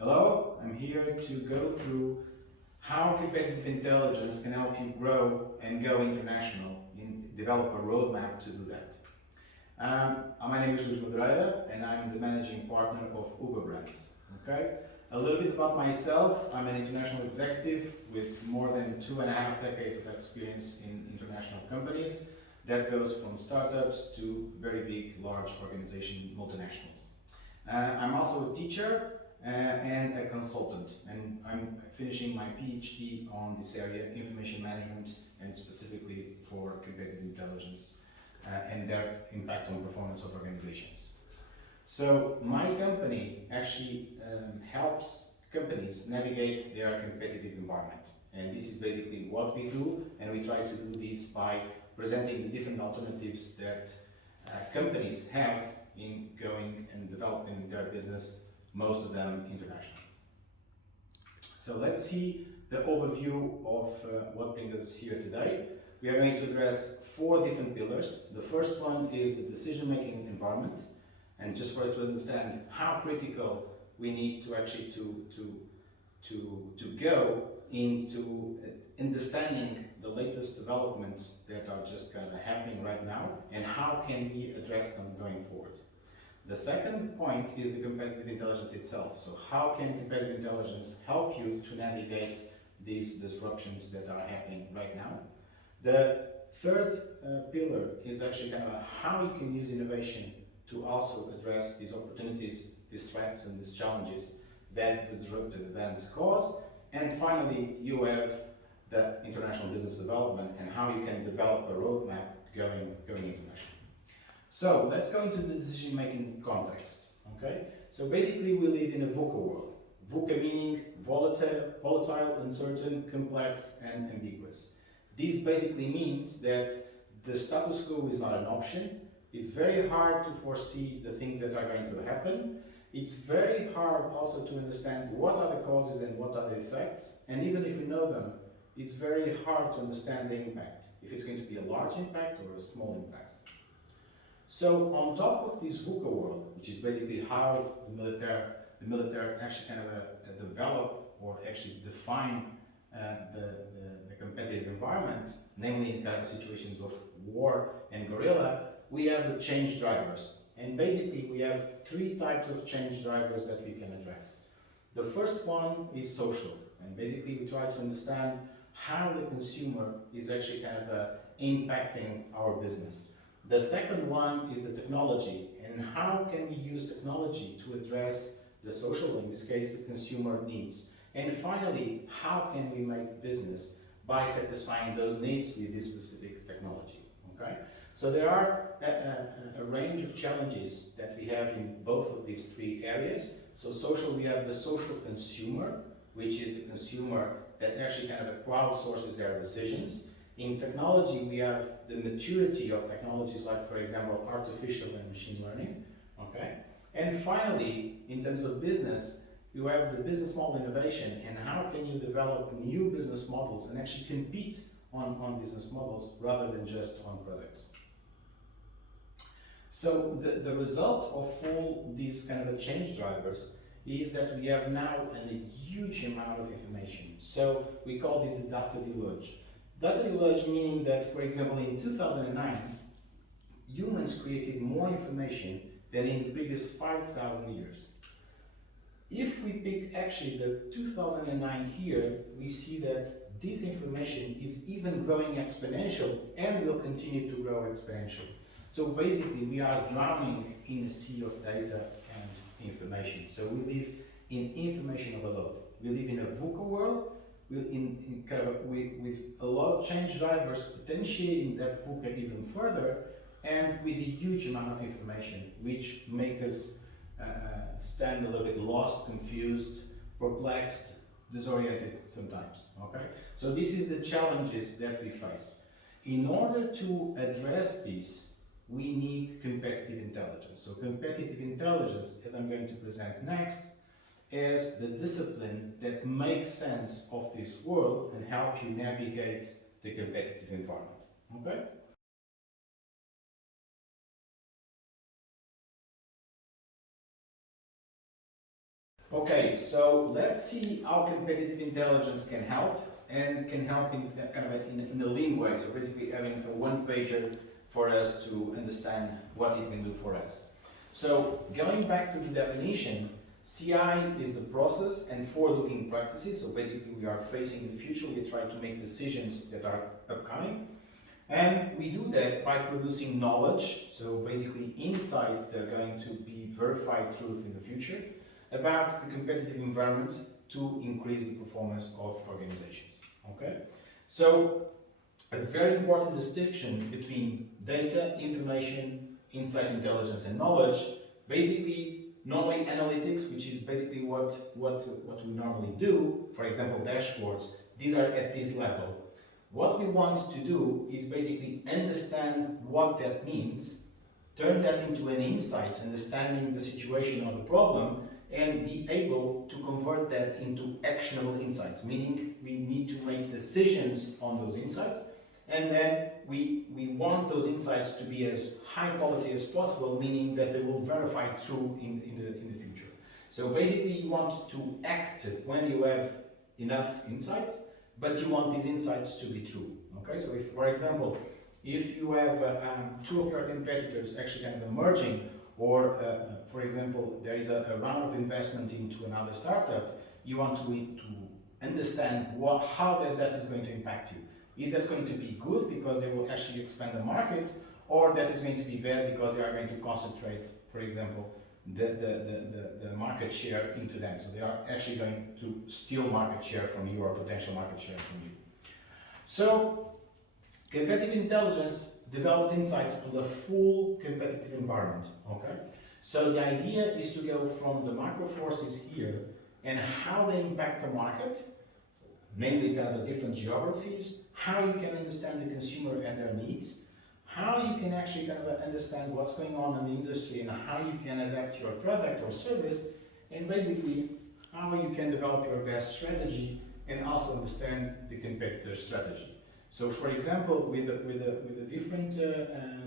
Hello, I'm here to go through how competitive intelligence can help you grow and go international and develop a roadmap to do that. My name is Madueira and I'm the managing partner of Uber Brands. Okay, a little bit about myself. I'm an international executive with more than 2.5 decades of experience in international companies. That goes from startups to very big, large organization multinationals. I'm also a teacher and a consultant, and I'm finishing my PhD on this area, information management, and specifically for competitive intelligence and their impact on performance of organizations. So my company actually helps companies navigate their competitive environment, and this is basically what we do, and we try to do this by presenting the different alternatives that companies have in going and developing their business, most of them international. So let's see the overview of what brings us here today. We are going to address 4 different pillars. The first one is the decision-making environment, and just for you to understand how critical we need to actually to go into understanding the latest developments that are just kind of happening right now and how can we address them going forward. The second point is the competitive intelligence itself. So how can competitive intelligence help you to navigate these disruptions that are happening right now? The third pillar is actually kind of how you can use innovation to also address these opportunities, these threats and these challenges that the disruptive events cause. And finally, you have the international business development and how you can develop a roadmap going international. So let's go into the decision-making context. Okay. So basically, we live in a VUCA world. VUCA meaning volatile, uncertain, complex, and ambiguous. This basically means that the status quo is not an option. It's very hard to foresee the things that are going to happen. It's very hard also to understand what are the causes and what are the effects. And even if we know them, it's very hard to understand the impact, if it's going to be a large impact or a small impact. So on top of this VUCA world, which is basically how the military actually kind of develop or actually define the competitive environment, namely in kind of situations of war and guerrilla, we have the change drivers. And basically we have 3 types of change drivers that we can address. The first one is social, and basically we try to understand how the consumer is actually kind of impacting our business. The second one is the technology, and how can we use technology to address the social, in this case, the consumer needs. And finally, how can we make business by satisfying those needs with this specific technology, okay? So there are a range of challenges that we have in both of these 3 areas. So social, we have the social consumer, which is the consumer that actually kind of crowdsources their decisions. In technology, we have the maturity of technologies like, for example, artificial and machine learning, okay? And finally, in terms of business, you have the business model innovation and how can you develop new business models and actually compete on business models rather than just on products. So the result of all these kind of change drivers is that we have now a huge amount of information. So we call this the data deluge. Data deluge meaning that, for example, in 2009, humans created more information than in the previous 5,000 years. If we pick actually the 2009 here, we see that this information is even growing exponential and will continue to grow exponentially. So basically, we are drowning in a sea of data and information. So we live in information overload. We live in a VUCA world with a lot of change drivers potentiating that VUCA even further, and with a huge amount of information, which make us stand a little bit lost, confused, perplexed, disoriented sometimes. Okay, so this is the challenges that we face. In order to address this, we need competitive intelligence. So competitive intelligence, as I'm going to present next, is the discipline that makes sense of this world and help you navigate the competitive environment. Okay? Okay, so let's see how competitive intelligence can help, and can help in kind of in a lean way. So basically having a one pager for us to understand what it can do for us. So going back to the definition, CI is the process and forward-looking practices. So basically we are facing the future, we try to make decisions that are upcoming. And we do that by producing knowledge, so basically insights that are going to be verified truth in the future about the competitive environment to increase the performance of organizations. Okay? So a very important distinction between data, information, insight, intelligence, and knowledge. Basically, normally analytics, which is basically what we normally do, for example, dashboards, these are at this level. What we want to do is basically understand what that means, turn that into an insight, understanding the situation or the problem, and be able to convert that into actionable insights, meaning we need to make decisions on those insights, and then we want those insights to be as high quality as possible, meaning that they will verify true in the future. So basically you want to act when you have enough insights, but you want these insights to be true. Okay, so if, for example, if you have two of your competitors actually kind of merging, or for example, there is a round of investment into another startup, you want to understand how that is going to impact you. Is that going to be good because they will actually expand the market, or that is going to be bad because they are going to concentrate, for example, the market share into them. So they are actually going to steal market share from you, or potential market share from you. So competitive intelligence develops insights to the full competitive environment. Okay? So the idea is to go from the macro forces here and how they impact the market, namely kind of the different geographies, how you can understand the consumer and their needs, how you can actually kind of understand what's going on in the industry and how you can adapt your product or service, and basically how you can develop your best strategy and also understand the competitor's strategy. So for example, with the different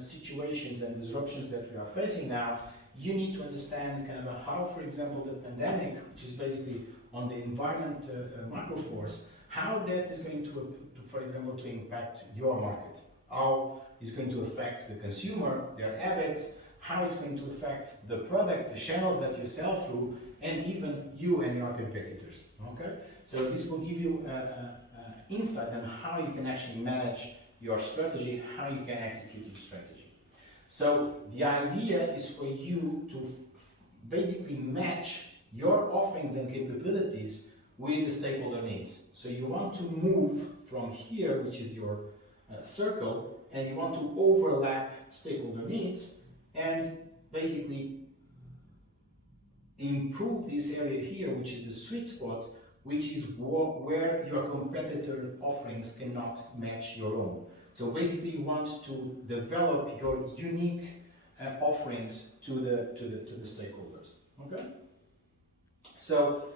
situations and disruptions that we are facing now, you need to understand kind of how, for example, the pandemic, which is basically on the environment macro force, how that is going to, for example, to impact your market. How it's going to affect the consumer, their habits, how it's going to affect the product, the channels that you sell through, and even you and your competitors. Okay? So this will give you insight on how you can actually manage your strategy, how you can execute your strategy. So the idea is for you to basically match your offerings and capabilities with the stakeholder needs. So you want to move from here, which is your circle, and you want to overlap stakeholder needs and basically improve this area here, which is the sweet spot, which is where your competitor offerings cannot match your own. So basically you want to develop your unique offerings to the stakeholders. Okay? So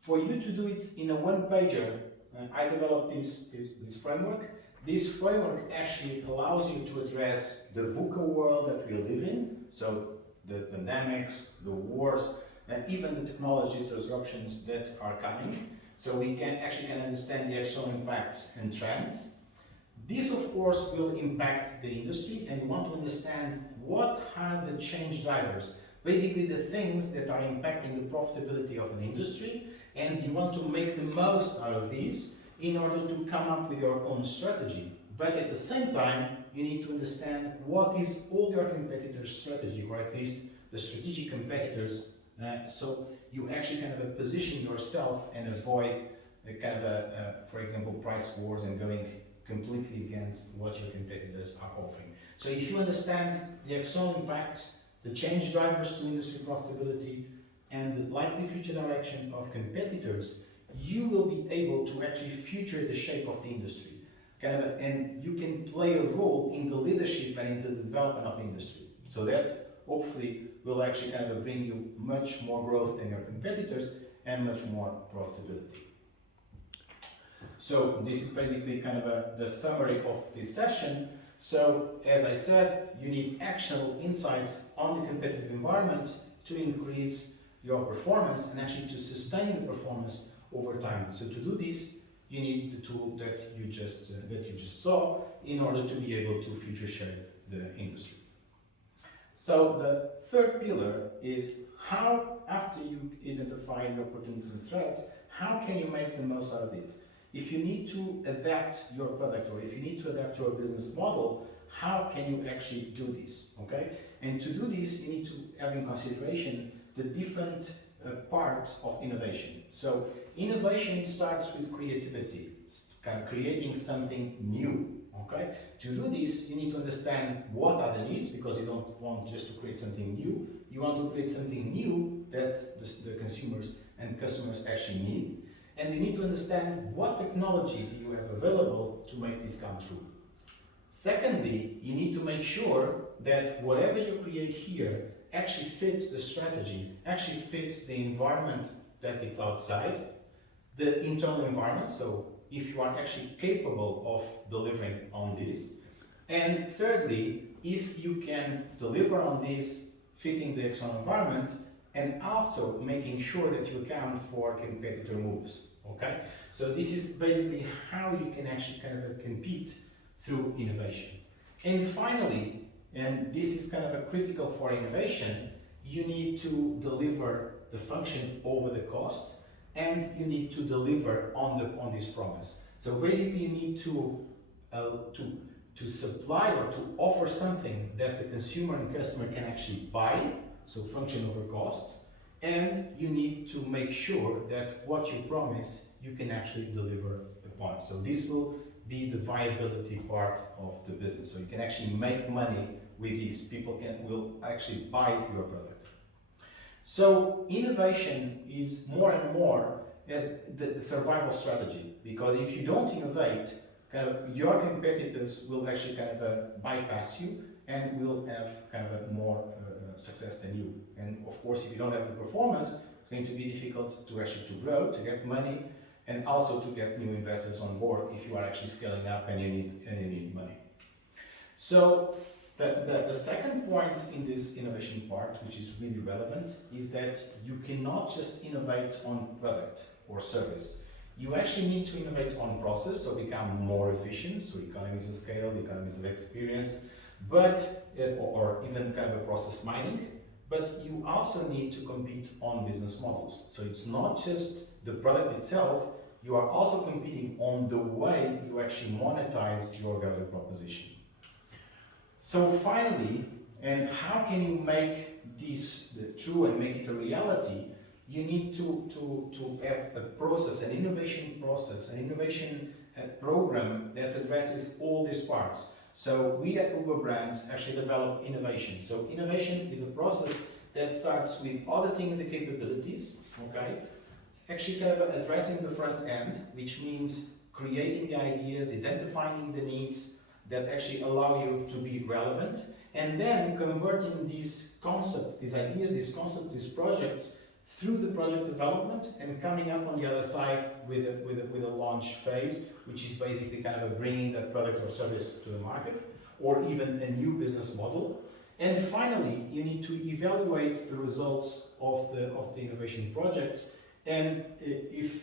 for you to do it in a one-pager, I developed this framework. This framework actually allows you to address the VUCA world that we live in, so the pandemics, the wars, and even the technologies disruptions that are coming. So we can understand the external impacts and trends. This, of course, will impact the industry, and you want to understand what are the change drivers, basically the things that are impacting the profitability of an industry, and you want to make the most out of these in order to come up with your own strategy. But at the same time, you need to understand what is all your competitors' strategy, or at least the strategic competitors, so you actually kind of position yourself and avoid for example, price wars and going completely against what your competitors are offering. So if you understand the external impacts, the change drivers to industry profitability, and the likely future direction of competitors, you will be able to actually future the shape of the industry. And you can play a role in the leadership and in the development of the industry. So that hopefully will actually bring you much more growth than your competitors and much more profitability. So this is basically the summary of this session. So as I said, you need actionable insights on the competitive environment to increase your performance and actually to sustain the performance over time. So to do this, you need the tool that you just saw in order to be able to future shape the industry. So the third pillar is how, after you identify the opportunities and threats, how can you make the most out of it? If you need to adapt your product or if you need to adapt your business model, how can you actually do this, okay? And to do this, you need to have in consideration the different parts of innovation. So innovation starts with creativity, kind of creating something new, okay? To do this, you need to understand what are the needs, because you don't want just to create something new. You want to create something new that the consumers and customers actually need. And you need to understand what technology do you have available to make this come true. Secondly, you need to make sure that whatever you create here actually fits the strategy, actually fits the environment that it's outside, the internal environment, so if you are actually capable of delivering on this. And thirdly, if you can deliver on this, fitting the external environment, and also making sure that you account for competitor moves, okay? So this is basically how you can actually kind of compete through innovation. And finally, and this is kind of a critical for innovation, you need to deliver the function over the cost, and you need to deliver on this promise. So basically you need to supply or to offer something that the consumer and customer can actually buy, so function over cost, and you need to make sure that what you promise you can actually deliver upon. So this will be the viability part of the business. So you can actually make money with this. People will actually buy your product. So innovation is more and more as the survival strategy, because if you don't innovate, kind of your competitors will actually kind of bypass you and will have kind of a more success than you. And of course, if you don't have the performance, it's going to be difficult to actually to grow, to get money, and also to get new investors on board if you are actually scaling up and you need money. So the second point in this innovation part, which is really relevant, is that you cannot just innovate on product or service. You actually need to innovate on process, so become more efficient, so economies of scale, economies of experience, but or even kind of a process mining. But you also need to compete on business models. So it's not just the product itself, you are also competing on the way you actually monetize your value proposition. So finally, and how can you make this true and make it a reality? You need to have a process, an innovation process, an innovation program that addresses all these parts. So we at Uber Brands actually develop innovation. So innovation is a process that starts with auditing the capabilities, okay? Actually kind of addressing the front end, which means creating the ideas, identifying the needs that actually allow you to be relevant, and then converting these concepts, these ideas, these concepts, these projects through the project development and coming up on the other side with a launch phase, which is basically kind of bringing that product or service to the market, or even a new business model. And finally, you need to evaluate the results of the innovation projects, and if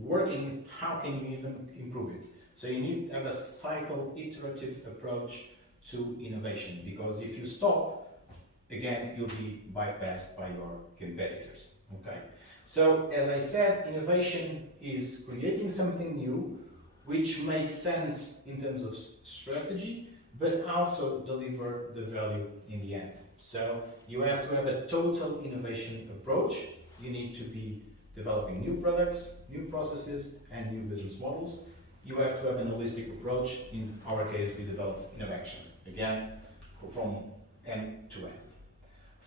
working, how can you even improve it? So you need to have a cycle, iterative approach to innovation, because if you stop, again, you'll be bypassed by your competitors, okay? So as I said, innovation is creating something new, which makes sense in terms of strategy, but also deliver the value in the end. So you have to have a total innovation approach. You need to be developing new products, new processes, and new business models. You have to have an holistic approach. In our case, we developed innovation, again, from end to end.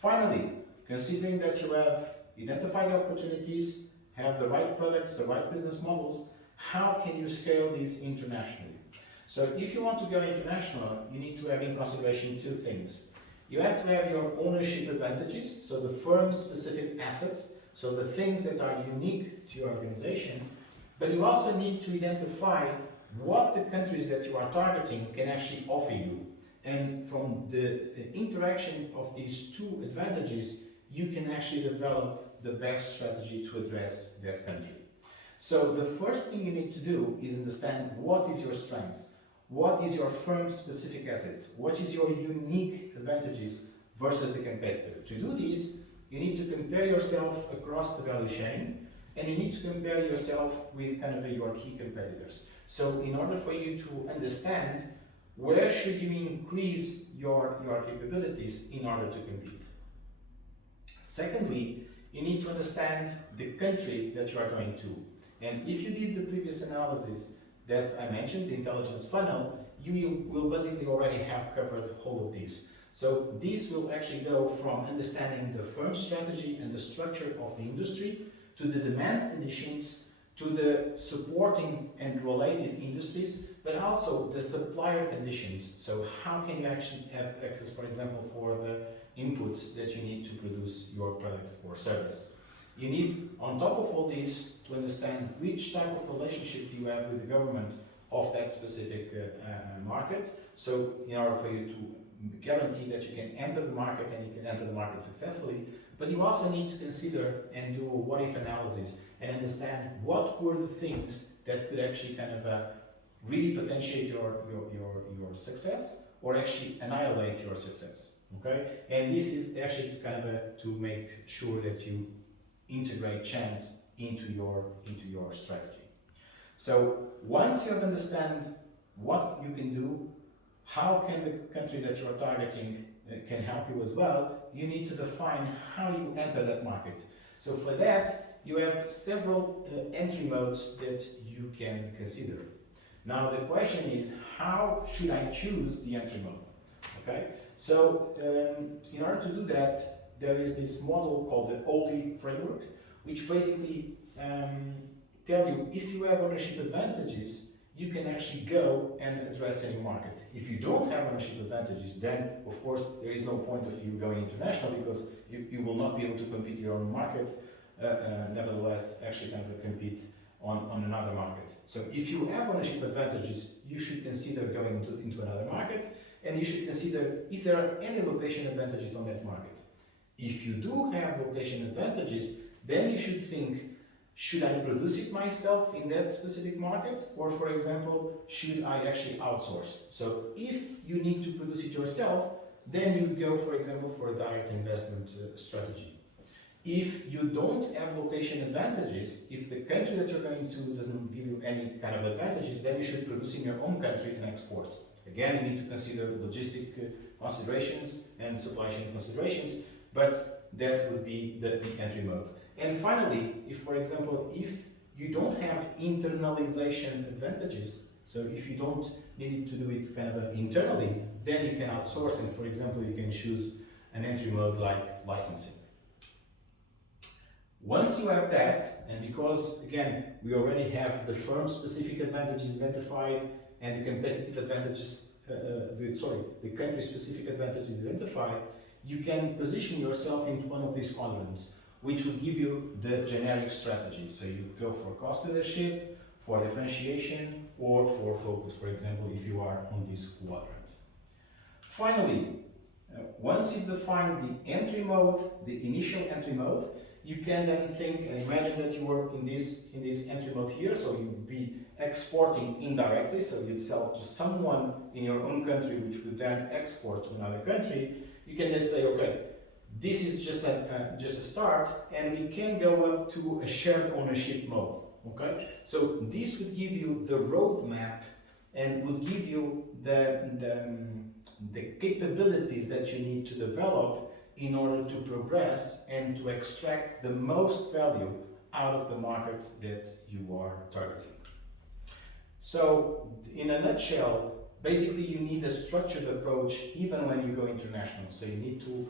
Finally, considering that you have identified the opportunities, have the right products, the right business models, how can you scale these internationally? So if you want to go international, you need to have in consideration two things. You have to have your ownership advantages, so the firm-specific assets, so the things that are unique to your organization, but you also need to identify what the countries that you are targeting can actually offer you. And from the interaction of these two advantages, you can actually develop the best strategy to address that country. So the first thing you need to do is understand what is your strengths, what is your firm's specific assets, what is your unique advantages versus the competitor. To do this, you need to compare yourself across the value chain, and you need to compare yourself with kind of your key competitors. So in order for you to understand where should you increase your capabilities in order to compete. Secondly, you need to understand the country that you are going to. And if you did the previous analysis that I mentioned, the intelligence funnel, you will basically already have covered all of these. So this will actually go from understanding the firm strategy and the structure of the industry to the demand conditions, to the supporting and related industries, but also the supplier conditions. So how can you actually have access, for example, for the inputs that you need to produce your product or service. You need, on top of all this, to understand which type of relationship you have with the government of that specific market. So in order for you to guarantee that you can enter the market and you can enter the market successfully, but you also need to consider and do a what-if analysis and understand what were the things that could actually kind of really potentiate your success or actually annihilate your success. Okay, and this is actually to kind of to make sure that you integrate chance into your strategy. So once you have understand what you can do, how can the country that you are targeting can help you as well, you need to define how you enter that market. So for that, you have several entry modes that you can consider. Now the question is, how should I choose the entry mode? Okay, so in order to do that, there is this model called the OLI framework, which basically tell you if you have ownership advantages, you can actually go and address any market. If you don't have ownership advantages, then of course there is no point of you going international because you will not be able to compete in your own market, nevertheless actually kind of compete on another market. So if you have ownership advantages, you should consider going into another market, and you should consider if there are any location advantages on that market. If you do have location advantages, then you should think, should I produce it myself in that specific market? Or for example, should I actually outsource? So if you need to produce it yourself, then you would go, for example, for a direct investment strategy. If you don't have location advantages, if the country that you're going to doesn't give you any kind of advantages, then you should produce in your own country and export. Again, you need to consider logistic considerations and supply chain considerations, but that would be the entry mode. And finally, if for example, if you don't have internalization advantages, so if you don't need to do it kind of internally, then you can outsource, and for example, you can choose an entry mode like licensing. Once you have that, and because again, we already have the firm specific advantages identified and the competitive advantages, the country specific advantages identified, you can position yourself into one of these quadrants, which will give you the generic strategy. So you go for cost leadership, for differentiation, or for focus, for example, if you are on this quadrant. Finally, once you define the entry mode, the initial entry mode, you can then think and imagine that you were in this entry mode here, so you would be exporting indirectly, so you'd sell to someone in your own country, which would then export to another country. You can then say, okay, this is just a start, and we can go up to a shared ownership mode. Okay, so this would give you the roadmap and would give you the capabilities that you need to develop in order to progress and to extract the most value out of the market that you are targeting. So, in a nutshell, basically you need a structured approach even when you go international. So you need to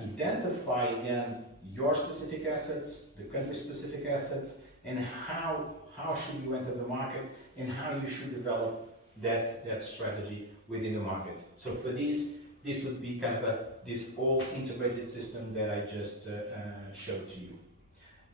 identify again your specific assets, the country-specific assets, and how should you enter the market and how you should develop that strategy within the market. So for this would be kind of this all integrated system that I just showed to you.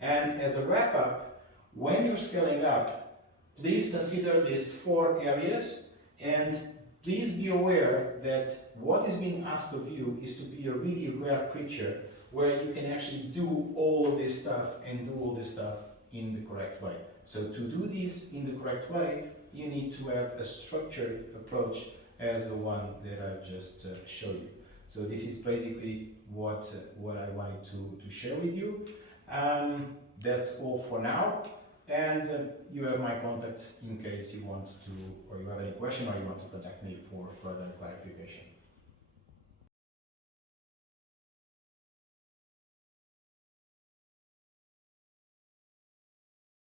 And as a wrap up, when you're scaling up, please consider these 4 areas and Please be aware that what is being asked of you is to be a really rare creature where you can actually do all of this stuff and do all this stuff in the correct way. So to do this in the correct way, you need to have a structured approach as the one that I've just showed you. So this is basically what I wanted to share with you. That's all for now. And you have my contacts in case you want to, or you have any question, or you want to contact me for further clarification.